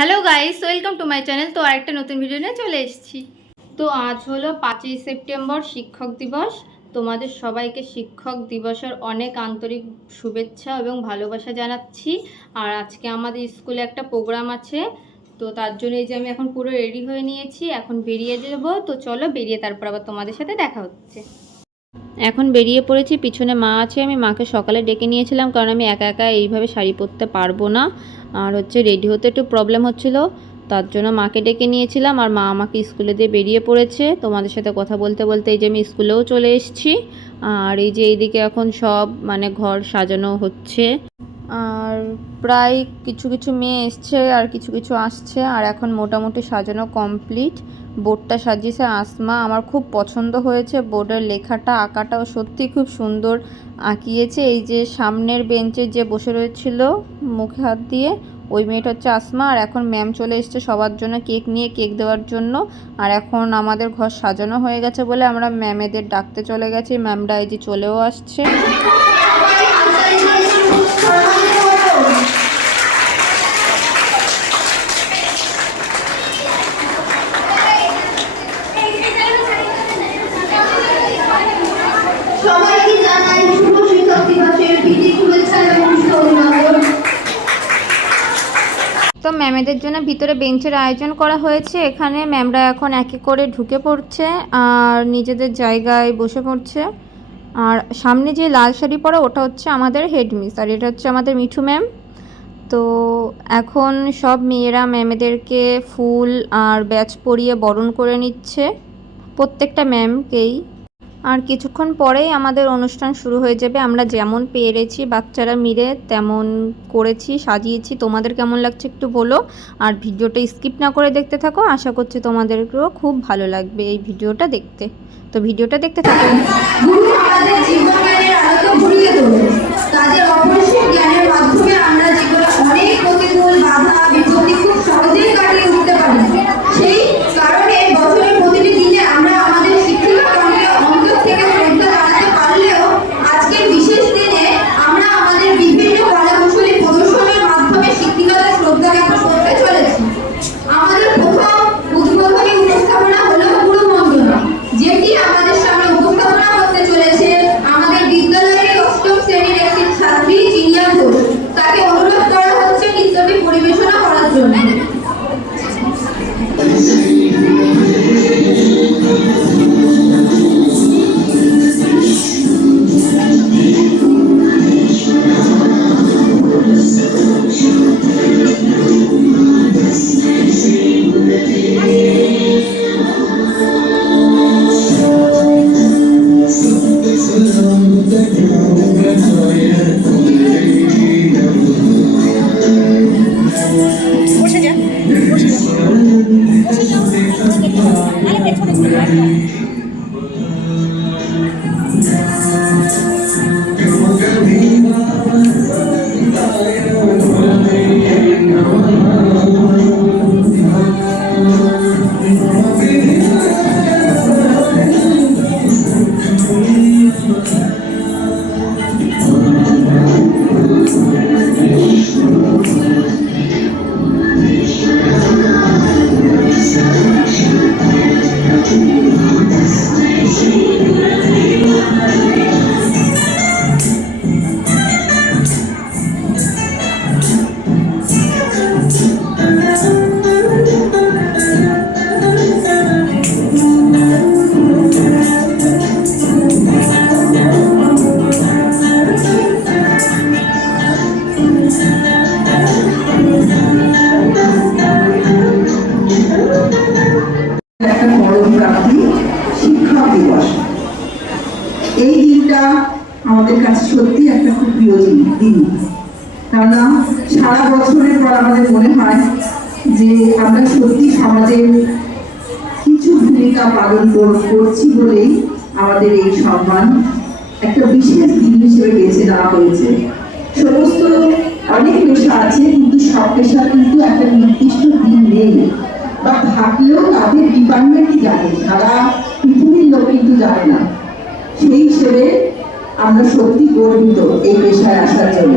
Hello guys, welcome to my channel. তো আরেকটা নতুন ভিডিও নিয়ে চলে এসেছি। তো আজ হলো 5ই সেপ্টেম্বর, শিক্ষক দিবস। তোমাদের সবাইকে শিক্ষক দিবসের অনেক আন্তরিক শুভেচ্ছা এবং ভালোবাসা জানাচ্ছি। আর আজকে আমাদের স্কুলে একটা প্রোগ্রাম আছে, তো তার জন্য এই যে আমি এখন পুরো রেডি হয়ে নিয়েছি, এখন বেরিয়ে যাব। তো চলো বেরিয়ে তারপর আবার তোমাদের সাথে দেখা হচ্ছে। এখন বেরিয়ে পড়েছি, পিছনে মা আছে। আমি মাকে সকালে ডেকে নিয়েছিলাম, কারণ আমি একা একা এইভাবে শাড়ি পরতে পারবো না, আর রেডি হতে একটু প্রবলেম হচ্ছিল, তার জন্য মাকে ডেকে নিয়েছিলাম। আর মা আমাকে স্কুলে দিয়ে বেরিয়ে পড়েছে। তোমাদের সাথে কথা বলতে বলতে এই যে আমি স্কুলেও চলে এসেছি। আর এই যে এইদিকে এখন সব ঘর সাজানো হচ্ছে। আর প্রায় কিছু কিছু মেয়ে এসছে আর কিছু কিছু আসছে। আর এখন মোটামুটি সাজানো কমপ্লিট। বোর্ডটা সাজিয়েছে আসমা, আমার খুব পছন্দ হয়েছে। বোর্ডের লেখাটা আঁকাটাও সত্যি খুব সুন্দর আঁকিয়েছে। এই যে সামনের বেঞ্চে যে বসে রয়েছিল মুখে হাত দিয়ে, ওই মেয়েটা হচ্ছে আসমা। আর এখন ম্যাম চলে এসছে সবার জন্য কেক নিয়ে, কেক দেওয়ার জন্য। আর এখন আমাদের ঘর সাজানো হয়ে গেছে বলে আমরা ম্যামেদের ডাকতে চলে গেছি। ম্যামরা এই যে চলেও আসছে। তো ম্যামেদের জন্য ভিতরে বেঞ্চের আয়োজন করা হয়েছে। এখানে ম্যামরা এখন এক এক করে ঢুকে পড়ছে আর নিজেদের জায়গায় বসে পড়ছে। আর সামনে যে লাল শাড়ি পরা ওটা হচ্ছে আমাদের হেডমিস, আর এটা হচ্ছে আমাদের মিঠু ম্যাম। তো এখন সব মেয়েরা ম্যামেদেরকে ফুল আর ব্যাচ পরিয়ে বরণ করে নিচ্ছে, প্রত্যেকটা ম্যামকেই। আর কিছুক্ষণ পরেই আমাদের অনুষ্ঠান শুরু হয়ে যাবে। আমরা যেমন পেরেছি বাচ্চারা মিলে তেমন করেছি, সাজিয়েছি। তোমাদের কেমন লাগছে একটু বলো, আর ভিডিওটা স্কিপ না করে দেখতে থাকো। আশা করছি তোমাদেরকেও খুব ভালো লাগবে এই ভিডিওটা দেখতে। তো ভিডিওটা দেখতে থাকো। আমরা জীবনে অনেক প্রতিকূল বাধা বিপত্তি খুব সহজেই কাটিয়ে উঠতে পারি। সেই কারণে বছরের প্রতিটি দিনে আমরা আমাদের শিক্ষকগণকে অন্তর থেকে শ্রদ্ধা জানাতে পারলেও আজকের বিশেষ দিনে আমরা আমাদের বিভিন্ন কলাকুশলী প্রদর্শনের মাধ্যমে শিক্ষিকাদের শ্রদ্ধা জ্ঞাপন করতে চলেছি। আমাদের প্রথম উদ্বোধনী উপস্থাপনা হলো গুরু বন্দনা, যেটি আমাদের সামনে উপস্থাপনা করতে চলেছে আমাদের বিদ্যালয়ের অষ্টম শ্রেণীর একটি ছাত্রী জিনিয়া ঘোষ। তাকে অনুরোধ করা হচ্ছে নৃত্যটি পরিবেশনা করার জন্য। শিক্ষক দিবস, এই দিনটা আমাদের কাছে সত্যি একটা খুব প্রিয় দিন। কেননা সারা বছরের পর আমাদের মনে হয় যে আমরা সত্যি সমাজের কিছু ভূমিকা পালন করছি বলেই আমাদের এই সম্মান একটা বিশেষ দিন হিসেবে বেছে নেওয়া হয়েছে। সমস্ত অনেক পেশা আছে, কিন্তু সব পেশা কিন্তু একটা নির্দিষ্ট দিন নেই, বা থাকলেও তাদের ডিপার্টমেন্টই জানে, সারা পৃথিবীর লোক কিন্তু জানে না। সেই হিসেবে আমরা সত্যি গর্বিত এই পেশায় আসার জন্য।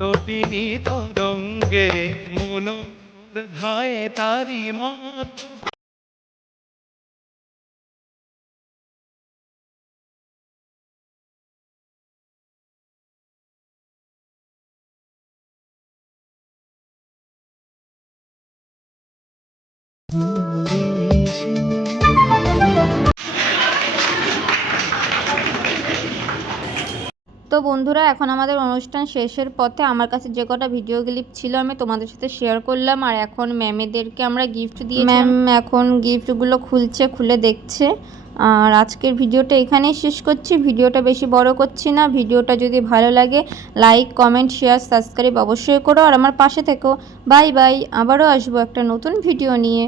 তটিনী তরঙ্গে মূল ধায় তারি মত। তো বন্ধুরা, এখন আমাদের অনুষ্ঠান শেষের পথে। আমার কাছে যে কটা ভিডিও ক্লিপ ছিল আমি তোমাদের সাথে শেয়ার করলাম। আর এখন ম্যামেদেরকে আমরা গিফট দিয়েছি। ম্যাম এখন গিফটগুলো খুলে দেখছে। আর আজকের ভিডিওটা এখানেই শেষ করছি। ভিডিওটা বেশি বড় করছি না। ভিডিওটা যদি ভালো লাগে লাইক, কমেন্ট, শেয়ার, সাবস্ক্রাইব অবশ্যই করো। আর আমার পাশে থেকো। Bye bye. আবারও আসবো একটা নতুন ভিডিও নিয়ে।